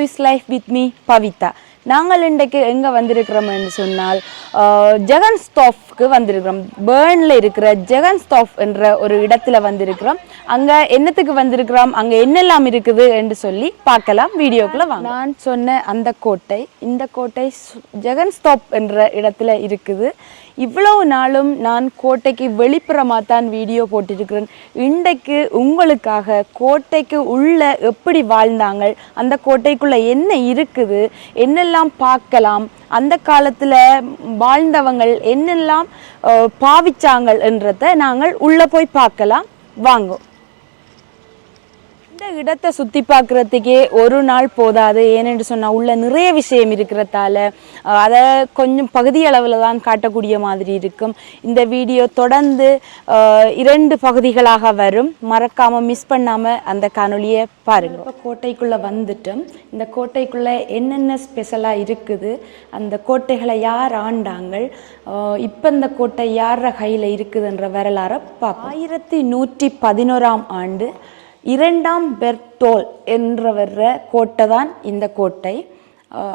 Swiss life with me Pavitha நாங்கள் இன்றைக்கு எங்கே வந்திருக்கிறோம் என்று சொன்னால் ஜெகன் ஸ்டாஃப்க்கு வந்திருக்கிறோம். பேர்னில் இருக்கிற ஜெகன் ஸ்டாஃப் என்ற ஒரு இடத்துல வந்திருக்கிறோம். அங்கே என்னத்துக்கு வந்திருக்கிறோம்? அங்கே என்னெல்லாம் இருக்குது என்று சொல்லி பார்க்கலாம். வீடியோக்குள்ள வாங்க. நான் சொன்ன அந்த கோட்டை இந்த கோட்டை ஜெகன் ஸ்டாப் என்ற இடத்துல இருக்குது. இவ்வளவு நாளும் நான் கோட்டைக்கு வெளிப்புறமாக தான் வீடியோ போட்டிருக்கிறேன். இன்றைக்கு உங்களுக்காக கோட்டைக்கு உள்ள எப்படி வாழ்ந்தாங்க அந்த கோட்டைக்குள்ளே என்ன இருக்குது என்னெல்லாம் பார்க்கலாம் அந்த காலத்தில் வாழ்ந்தவங்கள் என்னெல்லாம் அஹ், என்றதை நாங்கள் உள்ளே போய் பார்க்கலாம். வாங்கும் இடத்தை சுற்றி பார்க்குறதுக்கே ஒரு நாள் போதாது. ஏனென்று சொன்னால் உள்ள நிறைய விஷயம் இருக்கிறதால அதை கொஞ்சம் பகுதி அளவில் தான் காட்டக்கூடிய மாதிரி இருக்கும். இந்த வீடியோ தொடர்ந்து இரண்டு பகுதிகளாக வரும். மறக்காமல் மிஸ் பண்ணாமல் அந்த காணொளியை பாருங்கள் இப்போ கோட்டைக்குள்ளே வந்துட்டோம். இந்த கோட்டைக்குள்ளே என்னென்ன ஸ்பெஷலாக இருக்குது? அந்த கோட்டைகளை யார் ஆண்டாங்கள்? இப்போ இந்த கோட்டை யார கையில் இருக்குதுன்ற வரலாறை பார்ப்போம் ஆயிரத்தி நூற்றி பதினோராம் ஆண்டு இரண்டாம் பெர்டோல் என்றவர் கோட்டை தான் இந்த கோட்டை.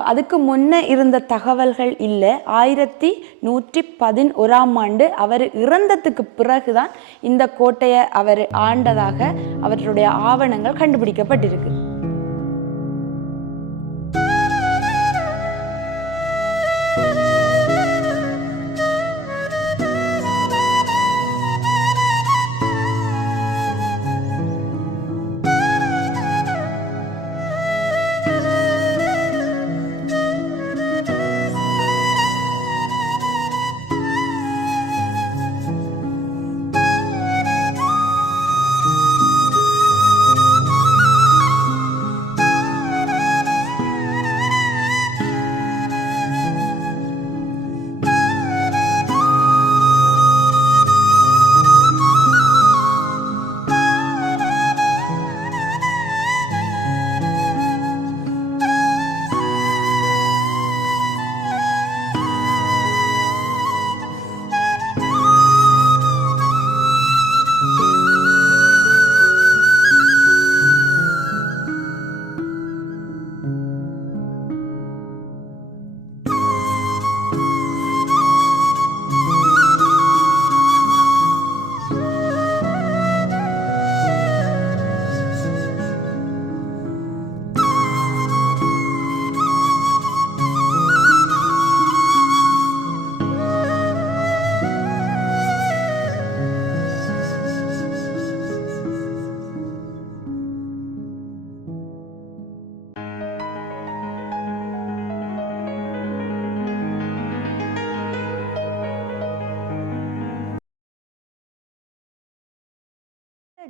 அதுக்கு முன்ன இருந்த தகவல்கள் இல்லை. ஆயிரத்தி நூற்றி பதினோராம் ஆண்டு அவர் இறந்ததுக்கு பிறகுதான் இந்த கோட்டையை அவர் ஆண்டதாக அவருடைய ஆவணங்கள் கண்டுபிடிக்கப்பட்டிருக்கு.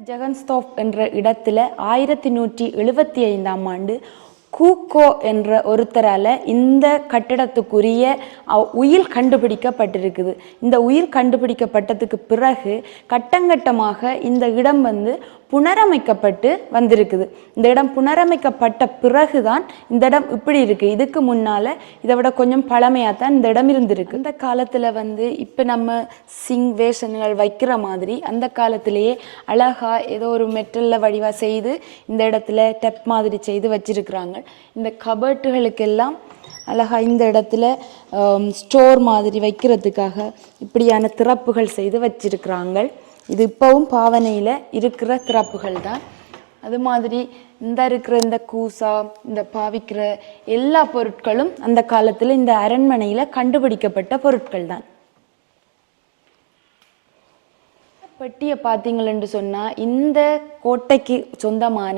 ஜெகன்ஸ்தோப் என்ற இடத்துல ஆயிரத்தி நூற்றி எழுபத்தி ஐந்தாம் ஆண்டு கூக்கோ என்ற ஒருத்தரால் இந்த கட்டிடத்துக்குரிய உயிர் உயில் கண்டுபிடிக்கப்பட்டிருக்குது. இந்த உயிர் கண்டுபிடிக்கப்பட்டதுக்கு பிறகு கட்டங்கட்டமாக இந்த இடம் வந்து புனரமைக்கப்பட்டு வந்திருக்குது. இந்த இடம் புனரமைக்கப்பட்ட பிறகுதான் இந்த இடம் இப்படி இருக்கு. இதுக்கு முன்னால இதை விட கொஞ்சம் பழமையாக தான் இந்த இடம் இருந்திருக்கு. இந்த காலத்துல வந்து இப்போ நம்ம சிங் வேஷன்கள் வைக்கிற மாதிரி அந்த காலத்திலேயே அழகா ஏதோ ஒரு மெட்டல்ல வடிவா செய்து இந்த இடத்துல டெப் மாதிரி செய்து வச்சிருக்கிறாங்க. இந்த கபர்ட்டுகளுக்கெல்லாம் அழகா இந்த இடத்துல ஸ்டோர் மாதிரி வைக்கிறதுக்காக இப்படியான திறப்புகள் செய்து வச்சிருக்கிறாங்க. இது இப்போவும் பாவனையில் இருக்கிற திறப்புகள் தான். அது மாதிரி இந்த இருக்கிற இந்த கூசா இந்த பாவிக்கிற எல்லா பொருட்களும் அந்த காலத்தில் இந்த அரண்மனையில் கண்டுபிடிக்கப்பட்ட பொருட்கள் தான். பெட்டியை பார்த்தீங்களென்று சொன்னால் இந்த கோட்டைக்கு சொந்தமான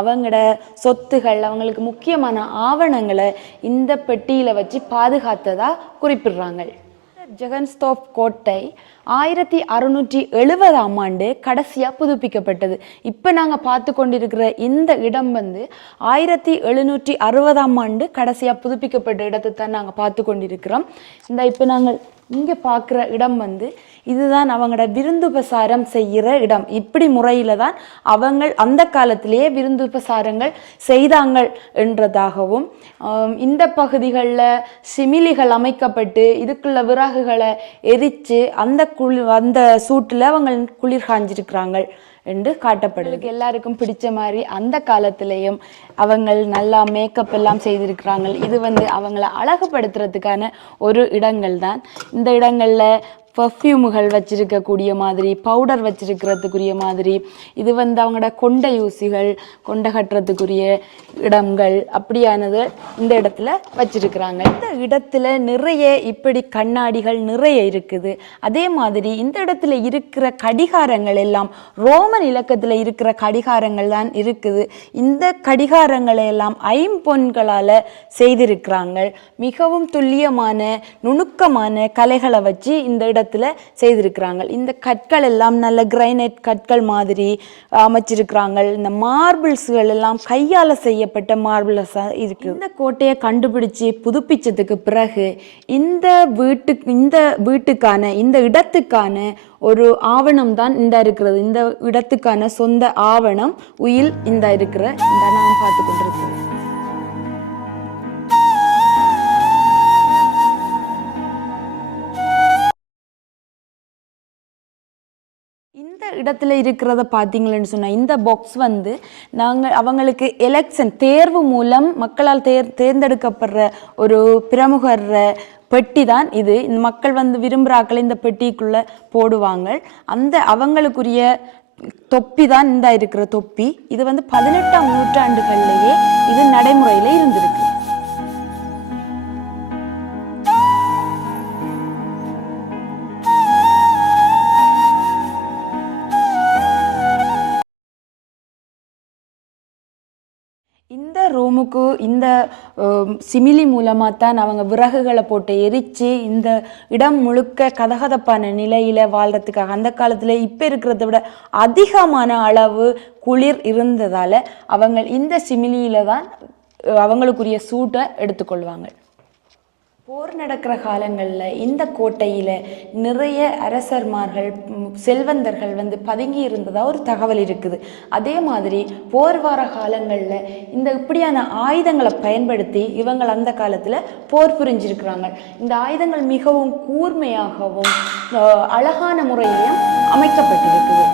அவங்களோட சொத்துகள் அவங்களுக்கு முக்கியமான ஆவணங்களை இந்த பெட்டியில் வச்சு பாதுகாத்ததாக குறிப்பிடுறாங்க. ஜெகன்ஸ்தோப் கோட்டை ஆயிரத்தி அறுநூற்றி எழுபதாம் ஆண்டு கடைசியாக புதுப்பிக்கப்பட்டது. இப்போ நாங்கள் பார்த்து கொண்டிருக்கிற இந்த இடம் வந்து ஆயிரத்தி எழுநூற்றி அறுபதாம் ஆண்டு கடைசியாக புதுப்பிக்கப்பட்ட இடத்தை தான் நாங்கள் பார்த்து கொண்டிருக்கிறோம். இந்த இப்போ நாங்கள் இங்கே பார்க்குற இடம் வந்து இதுதான் அவங்களோட விருந்துபசாரம் செய்கிற இடம். இப்படி முறையில் தான் அவங்க அந்த காலத்திலேயே விருந்துபசாரங்கள் செய்தாங்க என்றதாகவும் இந்த பகுதிகளில் சிமிலிகள் அமைக்கப்பட்டு இதுக்குள்ள விறகுகளை எரித்து அந்த குளி அந்த சூட்டில் அவங்க குளிர் காஞ்சிருக்கிறாங்க என்று காட்டப்படுது. எல்லாருக்கும் பிடிச்ச மாதிரி அந்த காலத்திலையும் அவங்க நல்லா மேக்கப் எல்லாம் செய்திருக்கிறாங்க. இது வந்து அவங்கள அழகுபடுத்துறதுக்கான ஒரு இடங்கள் தான் இந்த இடங்களில் பர்ஃப்யூமுகள் வச்சிருக்கக்கூடிய மாதிரி பவுடர் வச்சிருக்கிறதுக்குரிய மாதிரி இது வந்து அவங்களோட கொண்ட யூசிகள் கொண்ட கட்டுறதுக்குரிய இடங்கள் அப்படியானது இந்த இடத்துல வச்சிருக்கிறாங்க. இந்த இடத்துல நிறைய இப்படி கண்ணாடிகள் நிறைய இருக்குது. அதே மாதிரி இந்த இடத்துல இருக்கிற கடிகாரங்கள் எல்லாம் ரோமன் இலக்கத்தில் இருக்கிற கடிகாரங்கள் தான் இருக்குது. இந்த கடிகாரங்களை எல்லாம் ஐம்பொன்களால் செய்திருக்கிறாங்க. மிகவும் துல்லியமான நுணுக்கமான கலைகளை வச்சு இந்த இடத்துல செய்திருக்கிறாங்க. இந்த கற்கள் எல்லாம் நல்ல கிரைனைட் கற்கள் மாதிரி அமைச்சிருக்கிறாங்க. இந்த மார்பிள்ஸ்கள் எல்லாம் கையால் செய்யப்பட்ட மார்பிள்ஸாக இருக்கு. இந்த கோட்டையை கண்டுபிடிச்சு புதுப்பிச்சதுக்கு பிறகு இந்த வீட்டுக்கு இந்த வீட்டுக்கான இந்த இடத்துக்கான ஒரு ஆவணம் தான் இந்த இருக்கிறது. இந்த இடத்துக்கான சொந்த ஆவணம் உயில் இந்த இருக்கிற இந்த நான் பார்த்து கொண்டிருக்கிறேன். இந்த இடத்துல இருக்கிறத பார்த்தீங்களேன்னு சொன்னால் இந்த பாக்ஸ் வந்து நாங்கள் அவங்களுக்கு எலெக்ஷன் தேர்வு மூலம் மக்களால் தேர் தேர்ந்தெடுக்கப்படுற ஒரு பிரமுகர் பெட்டி தான் இது. இந்த மக்கள் வந்து விரும்புகிறாக்களை இந்த பெட்டிக்குள்ளே போடுவாங்க. அந்த அவங்களுக்குரிய தொப்பி தான் இந்த இருக்கிற தொப்பி. இது வந்து பதினெட்டாம் நூற்றாண்டுகள்லேயே இது நடைமுறையில் இருந்திருக்கு. மூக்கு இந்த சிமிலி மூலமாக தான் அவங்க விறகுகளை போட்டு எரித்து இந்த இடம் முழுக்க கதகதப்பான நிலையில் வாழ்கிறதுக்காக அந்த காலத்தில் இப்போ இருக்கிறத விட அதிகமான அளவு குளிர் இருந்ததால் அவங்க இந்த சிமிலியில் தான் அவங்களுக்குரிய சூட்டை எடுத்துக்கொள்வாங்க. போர் நடக்கிற காலங்களில் இந்த கோட்டையில் நிறைய அரசர்மார்கள் செல்வந்தர்கள் வந்து பதுங்கி இருந்ததாக ஒரு தகவல் இருக்குது. அதே மாதிரி போர் வார காலங்களில் இந்த இப்படியான ஆயுதங்களை பயன்படுத்தி இவங்கள் அந்த காலத்தில் போர் புரிஞ்சிருக்கிறாங்க. இந்த ஆயுதங்கள் மிகவும் கூர்மையாகவும் அழகான முறையிலும் அமைக்கப்பட்டிருக்குது.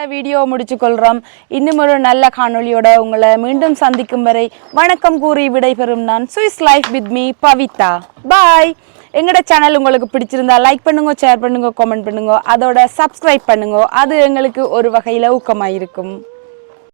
இதோட வீடியோ முடிச்சு கொள்றோம். இன்னும் ஒரு நல்ல காணொளியோட உங்களை மீண்டும் சந்திக்கும் வரை வணக்கம் கூறி விடைபெறும் நான் Swiss life with me Pavitha. Bye எங்கட சேனல் உங்களுக்கு பிடிச்சிருந்தா லைக் பண்ணுங்க ஷேர் பண்ணுங்க கமெண்ட் பண்ணுங்க. அதோட சப்ஸ்கிரைப் பண்ணுங்க. அது எங்களுக்கு ஒரு வகையில் ஊக்கமாக இருக்கும்